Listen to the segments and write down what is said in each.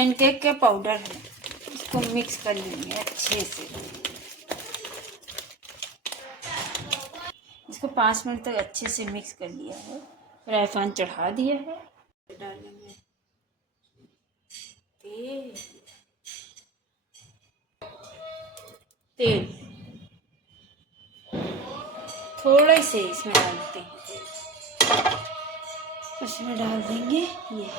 Pancake का powder है, इसको मिक्स कर लेंगे अच्छे से। इसको 5 मिनट तक अच्छे से मिक्स कर लिया है। फ्राई पैन चढ़ा दिया है। डालेंगे तेल, तेल थोड़े से इसमें डालते हैं तेल। उसमें डाल देंगे ये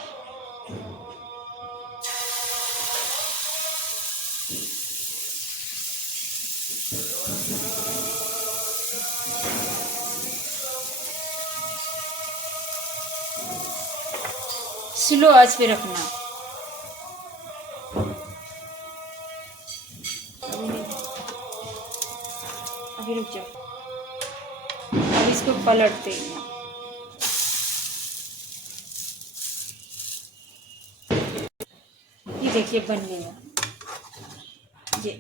स्लो आंच पे रखना। अभी रुक जाओ, अब इसको पलटते हैं। ये देखिए बन गया ये।